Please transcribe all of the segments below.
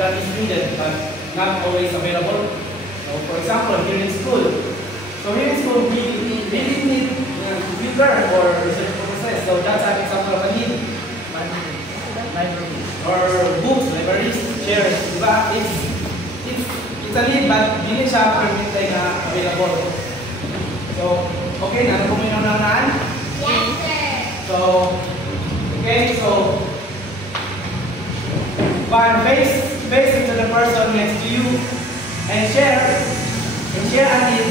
that is needed but not always available. So for example, here in school. So here in school, we really need computer or research purposes. So that's an example of a need. Library. Or books, libraries, chairs. Diba? It's a need, but hindi siya permanently available. So, okay, na po may nananaan? Yes, sir. So, okay, so face into the person next to you and share a need.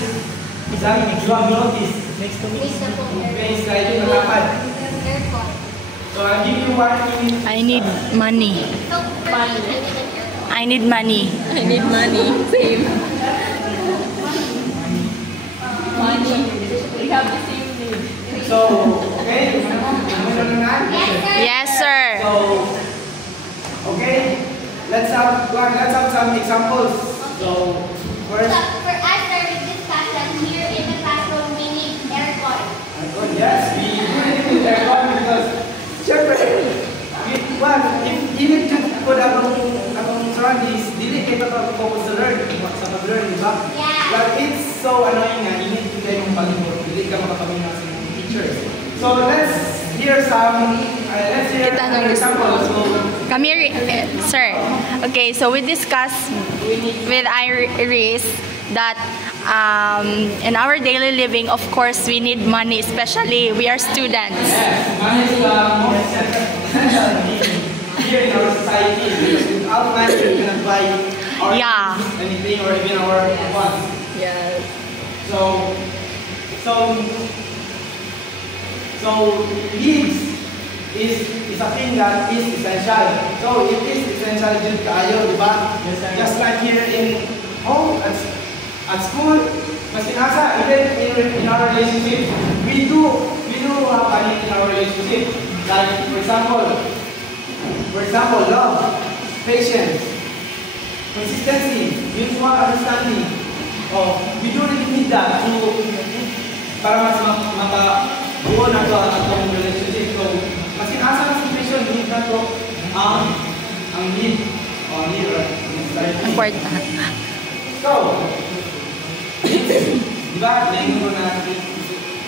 Sabi, if you have noticed, next to me, face tayo yung nalapad. So, I'll give you one minute. I need money. I need money. I need money. Same. Money. We have the same need. So, okay, Yes, sir. So, okay, let's have some examples. So, first, For us, sir, we discussed that here in the classroom we need aircon. aircon. Yes, we really need aircon because, syempre, if even to put abang surroundings, dili kita focus sa pag-learn, di ba? Yeah. But it's so annoying na init kita yung palibot, dili ka makapaminga sa mga teachers. So let's hear some examples. So, Come here, sir. Okay, so we discussed with Iris that in our daily living, of course, we need money, especially we are students. yes, money is the most essential need here in our society. Because without money, we cannot buy anything or even our wants. Yes. So needs is a thing that is essential. So it is essential dun tayo, di ba? Just like here in home, at school, mas inasa, even in our relationship, we do have money in our relationship. Like, for example, love, patience, consistency, mutual understanding. Oh, we do really need that para mas makabuo na ito ang relationship. So, mas inasa ng situation, need na ito ang need or Important. So, di ba, name mo na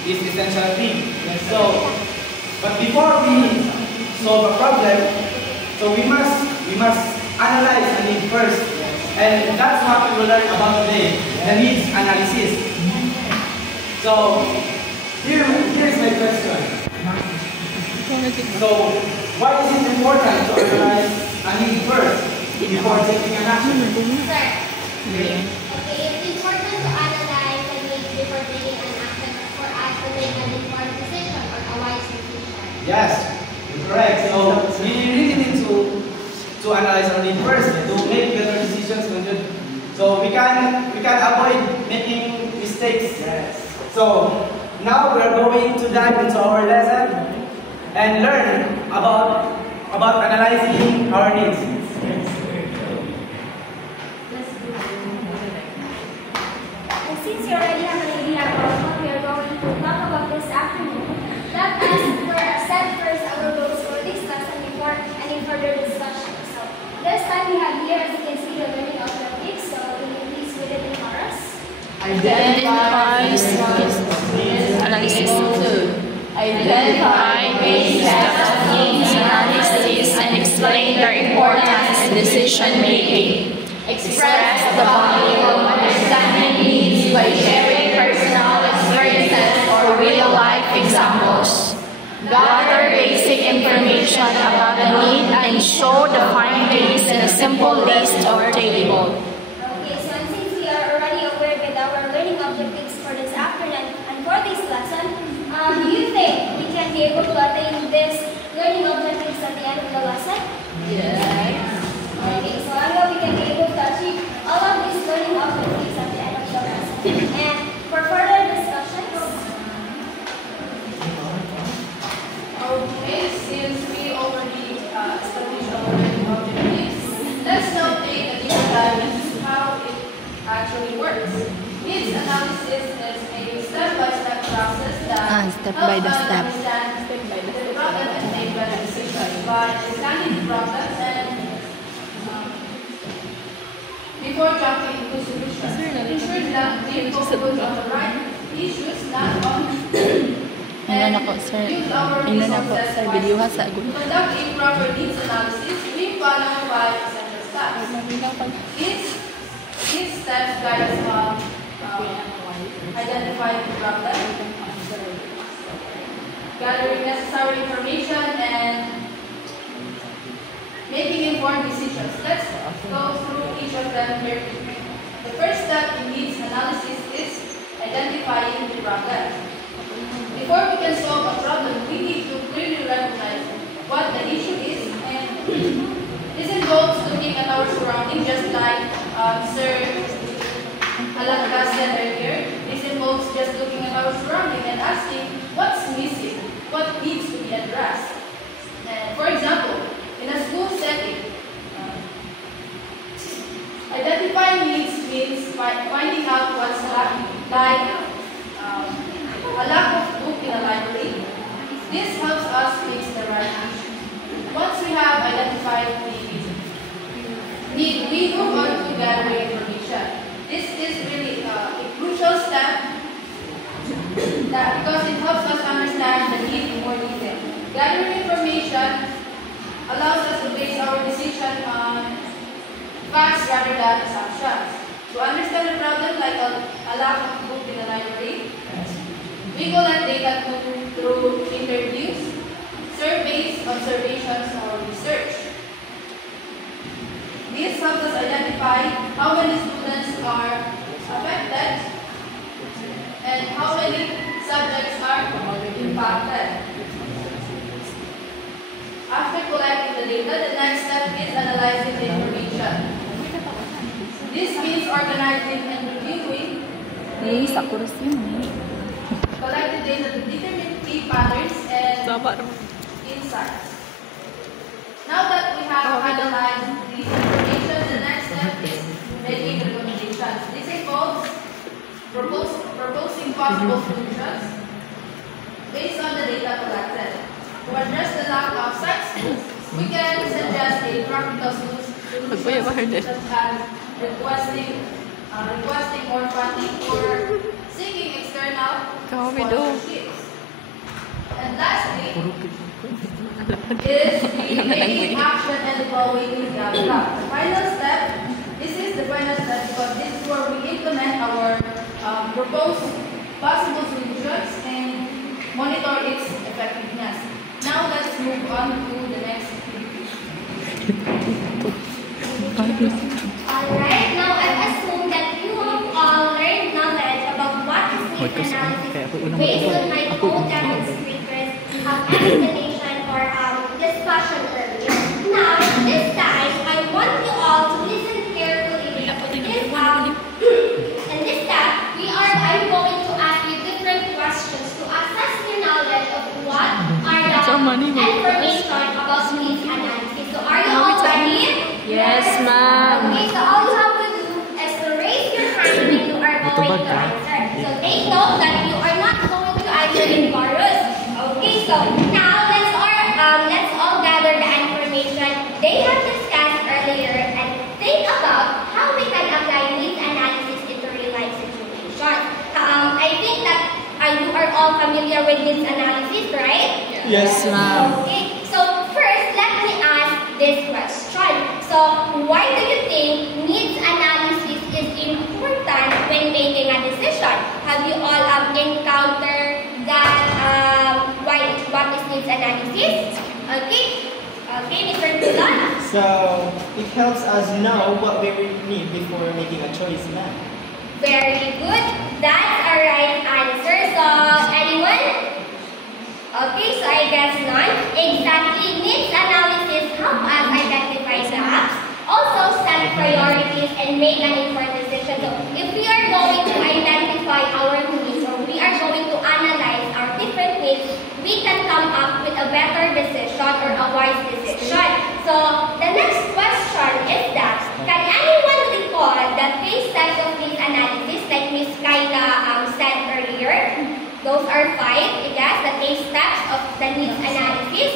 this essential thing. So, but before we solve a problem, so we must analyze the need first. And that's what we will learn about today, the needs analysis. So, here's my question. So, why is it important to analyze a need first before taking an action? Sir. Okay, it's important to analyze the need before taking an action for us to make an informed decision or a wise decision. Yes, correct. So, we really need to analyze our need first to make better decisions. So, we can avoid making mistakes. Yes. So, now we are going to dive into our lesson and learn about analyzing our needs. And since you already have an idea about what we are going to talk about this afternoon, let us set first our goals for this lesson before any further discussion. So, this time we have here, as you can see, the learning objectives. So, can you please read it in chorus? Identify analysis. Identify basic steps of needs analysis and explain their importance in decision making. Express the value of understanding needs by sharing personal experiences or real-life examples. Gather basic information about the need and show the findings in a simple list or table. Okay, so since we are already aware with our learning objectives for this afternoon and for this lesson, do you think we can be able to attain this learning objectives at the end of the lesson? Yes. Okay, so I know we can be able to achieve all of these learning objectives at the end of the lesson. And for further discussions, Okay, since we already established our learning objectives, let's now take a deeper dive into how it actually works. Needs analysis is a step-by-step process that Step by the helps us step. understand the problem and make better decisions. By understanding the problems and before jumping into solutions. Ensure that we focus on the right issues, not on Ina na po, sir. Ina na po, sir. Video ha sa to conduct a proper needs analysis, we follow 5 essential steps. These steps guide us on identifying the problem, gathering necessary information, and making informed decisions. Let's go through each of them here. The first step in needs analysis is identifying the problem. Before we can solve a problem, we need to clearly recognize what the issue is, and this involves looking at our surroundings, just like Sir Alaka said earlier. This involves just looking at our surroundings and asking what's missing, what needs to be addressed. And for example, in a school setting, identifying needs means finding out what's lacking, like a lack of book in a library. This helps us fix the right issue. Once we have identified the need, we move on to gathering information. This is really a crucial step because it helps us understand the need in more detail. Gathering information allows us to base our decision on facts rather than assumptions. To understand the problem, like a lack of book in the library, we collect data through interviews, surveys, observations, or research. This helps us identify how many students are affected and how many subjects are impacted. After collecting the data, the next step is analyzing the information. This means organizing and reviewing collected data to determine key patterns and insights. Now that we have analyzed the information, the next step is making recommendations. This involves proposing possible solutions based on the data collected. To address the lack of science tools, we can suggest a practical solution such as requesting more funding or seeking external sponsorships. And lastly, is the taking action and following the outcome. The final step, this is the final step because this is where we implement our proposed possible solutions and monitor its effectiveness. Now let's move on to the next activity. Alright, now I assume that you have all learned knowledge about what is needs analysis based on my co-demonstrators explanation or discussion earlier. Now, this time, I want you all to listen carefully. In this step, I'm going to ask you different questions to assess your knowledge of what are the information about needs analysis. So, are you all ready? Yes, ma'am. Okay, so all you have to do is to raise your hand when you are going to answer. So take note that you are not going to answer in chorus. Okay, so now let's all gather the information they have discussed earlier and think about how we can apply needs analysis into real life situations. I think that you are all familiar with needs analysis, right? Yes, ma'am. Okay, so first let me ask this question. So, why do you think needs analysis is important when making a decision? Have you all encountered that? What is needs analysis? Okay, Mr. Kulan. So, it helps us know what we need before making a choice, ma'am. Very good. That's a right answer. So, anyone? Okay, so I guess none. Exactly. Needs analysis help us identify gaps, also set priorities, and make an informed decision. So, if we are going to identify our needs, or we are going to analyze our different needs, we can come up with a better decision or a wise decision. So, the next question is that, can anyone recall the 3 steps of needs analysis like Ms. Kyla said earlier? Those are 5, I guess, the 8 steps of the needs analysis.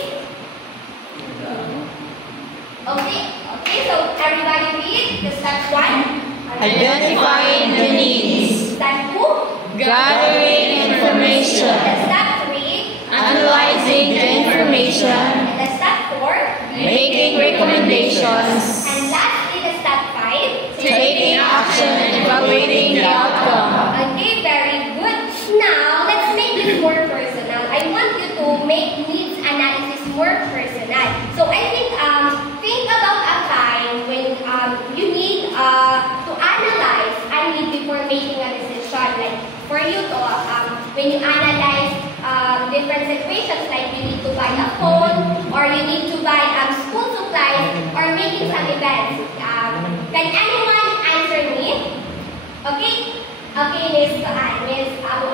Okay, so everybody read the step 1. Identifying the needs. Step 2, Gathering information. step 3, Analyzing the information. and step 4, Making recommendations. and lastly, the step 5, Taking action and evaluating the outcome. Okay, very good. Now, let's make this more personal. I want you to make needs analysis more personal. So, I think about a time when you need to analyze a need before making a decision. Like, for you to, when you analyze different situations, like you need to buy a phone, or you need to buy school supplies, or making some events. Can anyone answer me? Okay? Okay, Miss Abu.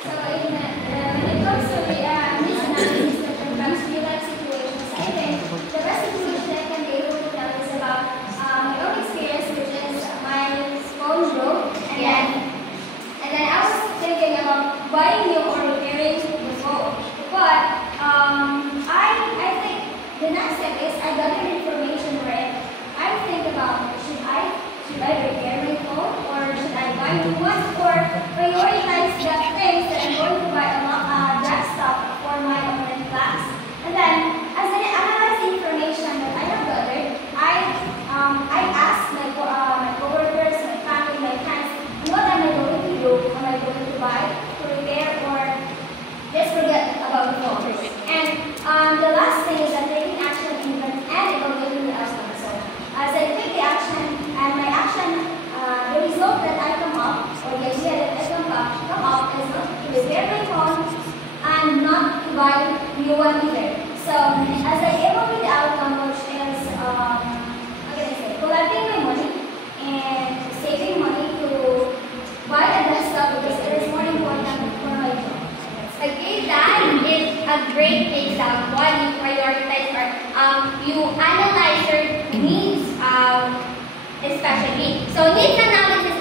So when it comes to needs analysis that comes to real-life situations, I think the best information I can be able to tell is about my own experience, which is my phone broke, and then I was thinking about buying new or repairing the phone. But I think the next step is I gather information where I think about should I repair my phone or should I buy new ones, or prioritize the things that I'm going to buy a desktop for my online class. And then as I analyze the information that I have gathered, I ask my coworkers, my family, my friends, what am I going to do? Am I going to buy, to repair, or just forget about the phone? And the last thing is that taking action and evaluating the outcome. So as I take the action and my action, the result that I come up, or the idea that I come up is not to repair my phone and not to buy new one either. So as I evaluate the outcome, which is how can I say, collecting my money and saving money to buy a desktop because it is more important for my job. Okay, that is a great example. You prioritize or you analyze your needs, especially. So needs analysis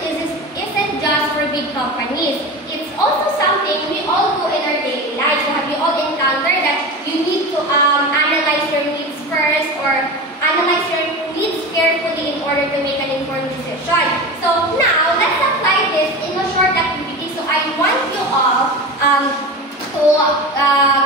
isn't just for big companies. It's also something we all do in our daily lives. So have you all encountered that you need to analyze your needs first, or analyze your needs carefully in order to make an informed decision? So now let's apply this in a short activity. So I want you all to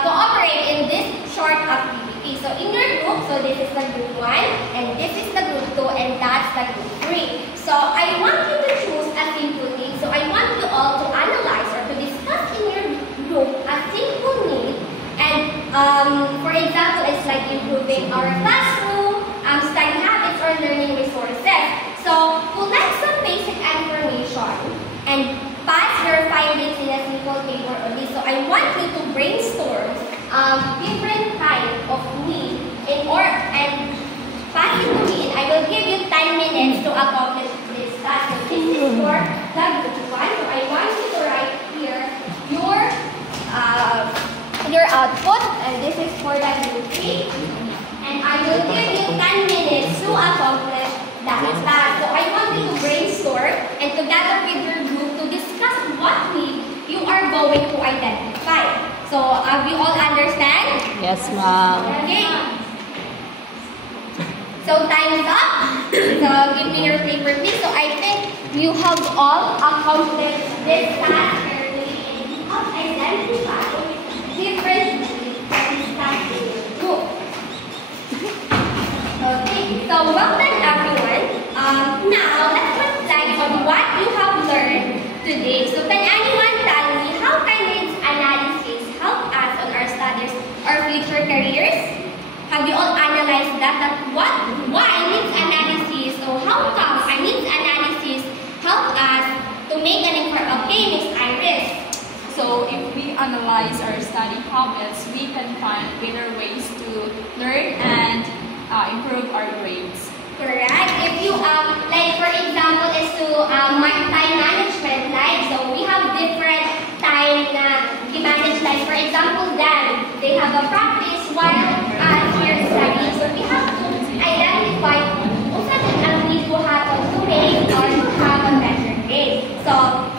cooperate in this short activity. So in your group, so this is the group 1, and this is the group 2, and that's the group 3. So I want you to choose a simple need. So I want you all to analyze or to discuss in your group a simple need. And for example, it's like improving our classroom, study habits, or learning resources. So collect some basic information and pass your findings in a simple table or list. So I want you to brainstorm different types of need and pass it to me, and I will give you 10 minutes to accomplish this task. So this is for the group 1. So I want you to write here your output, and this is for the group 3. And I will give you 10 minutes to accomplish that task. So I want you to brainstorm and together with your group to discuss what need you are going to identify. So, you all understand? Yes, ma'am. Okay. So, time is up. So, give me your paper, please. So, I think you have all accomplished this task carefully, and you have identified different needs that is tasked in your group. Okay. So, well done, everyone. Now, let's reflect on what you have learned today. So, can anyone tell me how can needs analysis help us on our studies or future careers? Have you all analyzed that? Why needs analysis? So, how come our needs analysis help us to make an informed? Okay, Miss Iris. So if we analyze our study habits, we can find better ways to learn and improve our grades. Correct. If you, like for example, is to time management, like, so we have different time na manage, like for example, then they have a practice while here studying. So we have to identify kung saan ang need ko happen to make or to have a better grade. So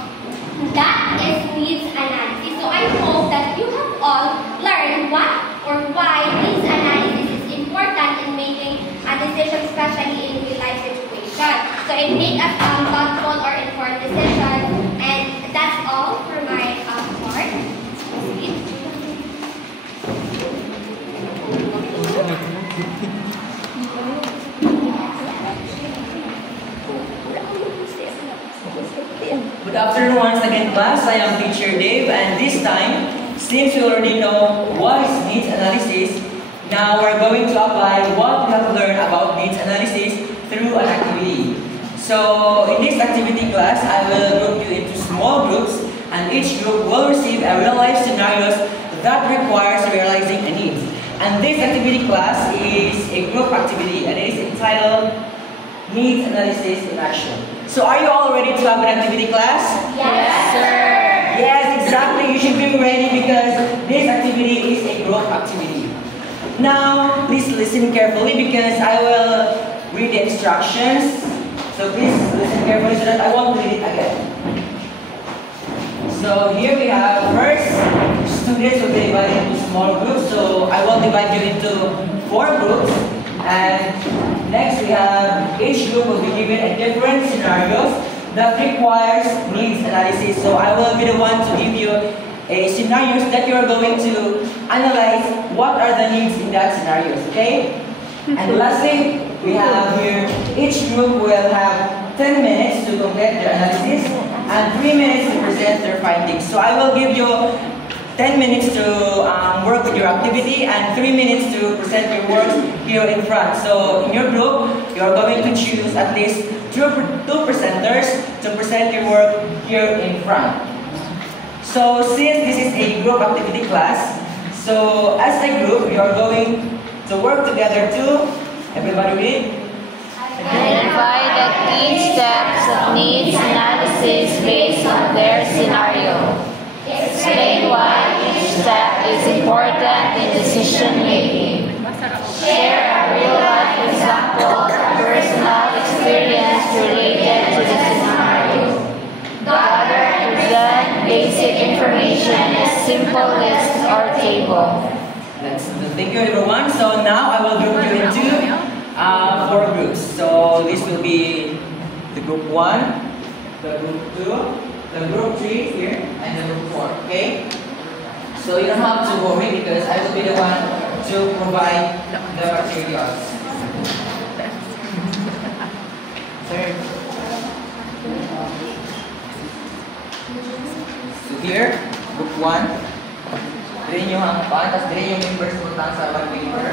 that is needs analysis. So I hope that you have all learned what or why needs analysis is important in making a decision, especially in real life situation. So and make a thoughtful or informed decision. And that's all for my part. Good afternoon once again, class. I am teacher Dave, and this time, since you already know what is needs analysis, now we're going to apply what we have learned about needs analysis through an activity. So in this activity class, I will group you into small groups, and each group will receive a real-life scenarios that requires realizing a need. And this activity class is a group activity, and it is entitled Needs Analysis in Action. So are you all ready to have an activity class? Yes, sir. Yes, exactly. You should be ready because this activity is a group activity. Now, please listen carefully because I will read the instructions. So please listen carefully so that I won't read it again. So here we have first, students will be divided into small groups. So I will divide you into 4 groups. And next we have each group will be given a different scenarios that requires needs analysis. So I will be the one to give you a scenarios that you are going to analyze what are the needs in that scenarios, okay? And lastly, we have here each group will have 10 minutes to complete their analysis and 3 minutes to present their findings. So I will give you 10 minutes to work with your activity and 3 minutes to present your work here in front. So in your group, you are going to choose at least two presenters to present your work here in front. So since this is a group activity class, so as a group, you are going to work together to, everybody read? Identify the key steps of needs analysis based on their scenario. Explain why each step is important in decision making. Share a real-life example or personal experience related to the scenario. Gather and present basic information in a simple list or table. Thank you everyone. So now I will group you into 4 groups. So this will be the group 1, the group 2, the group 3 here, and the group 4, okay? So you don't have to worry because I will be the one to provide the materials. So here, group 1, dire nyo ang pan, tapos dire yung members punta sa one paper.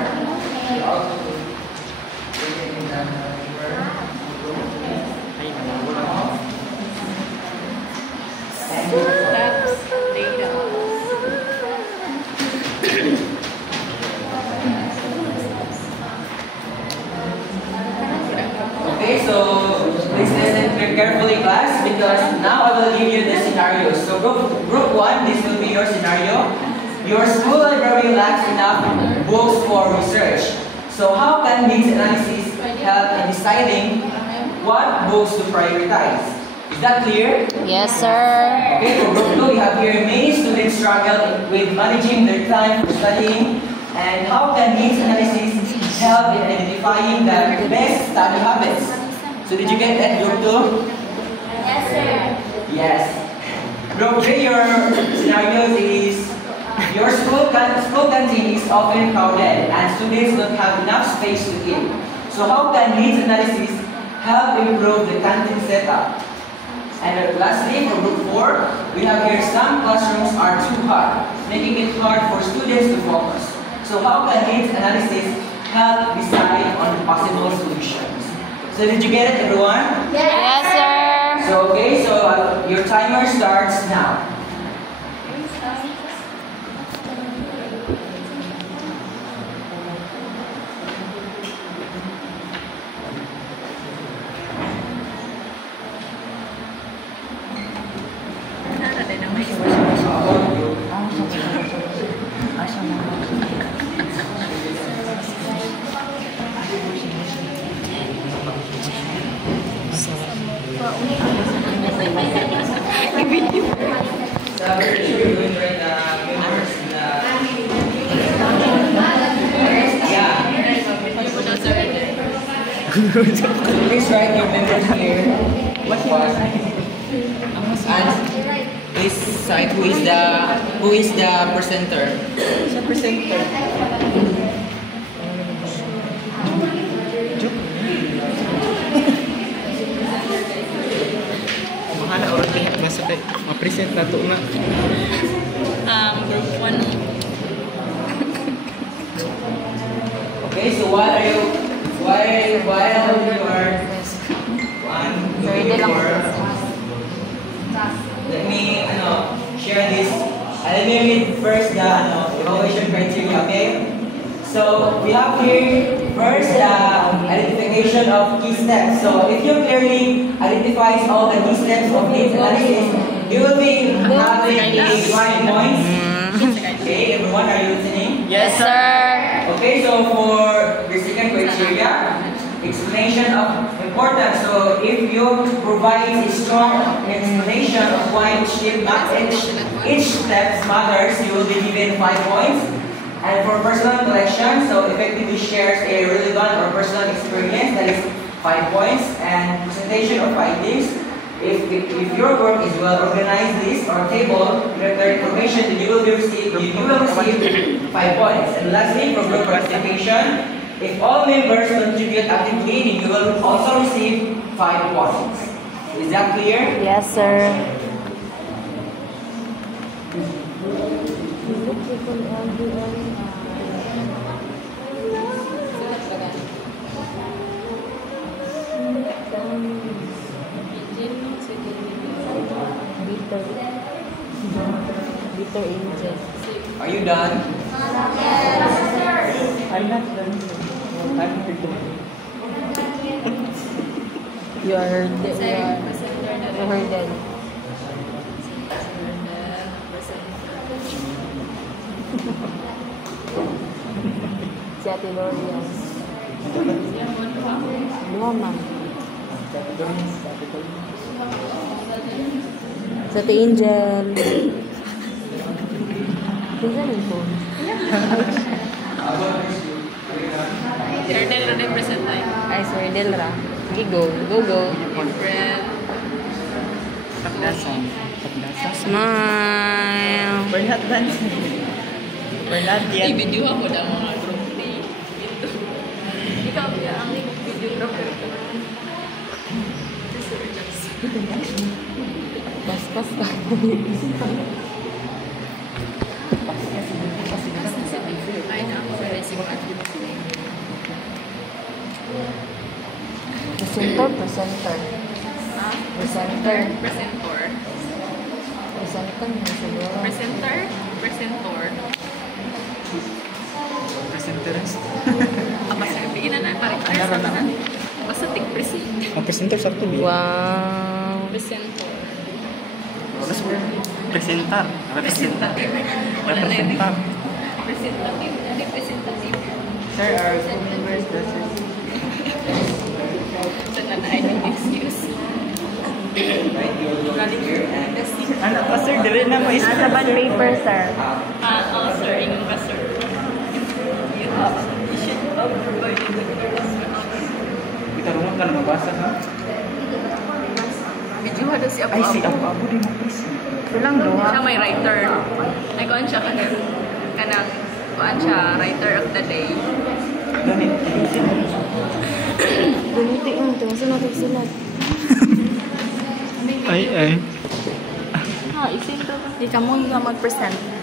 You also put it in the paper. Okay, so please listen carefully class because now I will give you the scenarios. So group 1, this will be your scenario. Your school library lacks enough books for research. So how can needs analysis help in deciding what books to prioritize? Is that clear? Yes, sir. Okay, for group 2, we have here many students struggle with managing their time for studying, and how can needs analysis help in identifying the best study habits? So did you get that, group 2? Yes, sir. Yes. Group 3, your scenario is your school canteen is often crowded and students don't have enough space to eat. So how can needs analysis help improve the canteen setup? And lastly, for group 4, we have here some classrooms are too hard, making it hard for students to focus. So how can needs analysis help decide on possible solutions? So did you get it, everyone? Yes, sir. So okay, so your timer starts now. Please write your members here. And please cite who is the presenter. Sa presenter. Mahala orang lihat masa kay ma-present na to na. Group 1. Okay, so while you are 1, 2, 3, 4. Let me share this. Let me read first the evaluation criteria, okay? So we have here first the identification of key steps. So if you clearly identifies all the key steps of this analysis, you will be having a 5 points. Okay, everyone, are you listening? Yes, sir. Okay, so for the second criteria, explanation of importance. So if you provide a strong explanation of why each step matters, you will be given 5 points. And for personal collection, so effectively shares a relevant or personal experience, that is 5 points. And presentation of findings, if your work is well organized list or table, the information that you will receive 5 points. And lastly, for group participation, if all members contribute actively, you will also receive 5 points. Is that clear? Yes, sir. Bitter angel. Are you done? I'm not done. I'm here to. You are herded. Si Ate Loria. Dua, ma'am. Si Ate Angel. Bisa nih po. Erdel represent tayo. Ay, sorry, Delra. Sige, go. Go. Friend. Takdasan. Smile. We're not dancing. We're not yet. I-video ako daw mga group day. Ikaw kaya ang videographer ko. Pas ka. Ay na ako sa si Presenter. Presenterist. Apa sabihin na pare-pares Meron na. naman. Basta tig-present. Ang presenter sa to bi. Wow. Presentor. Presentar. Representar. Wala na yun. Representar. Representative. Representative. Sir, our school members dresses. Sa nanay ng excuse. Ano pa sir? Dili na mo isa. Nasa band paper, sir. Sir, ingon ka, sir. You should have provided the first. Itarungan ka na mabasa ha? Video ha daw si Apo. Ay, si Apo din mo please. Silang duha. Siya may writer. Ay, kuhaan siya kanang kuhaan siya, writer of the day. Ganit. Gamitin mo. Tingnan natin sila. Ay. Isin to. Ikaw mo yung mag-present.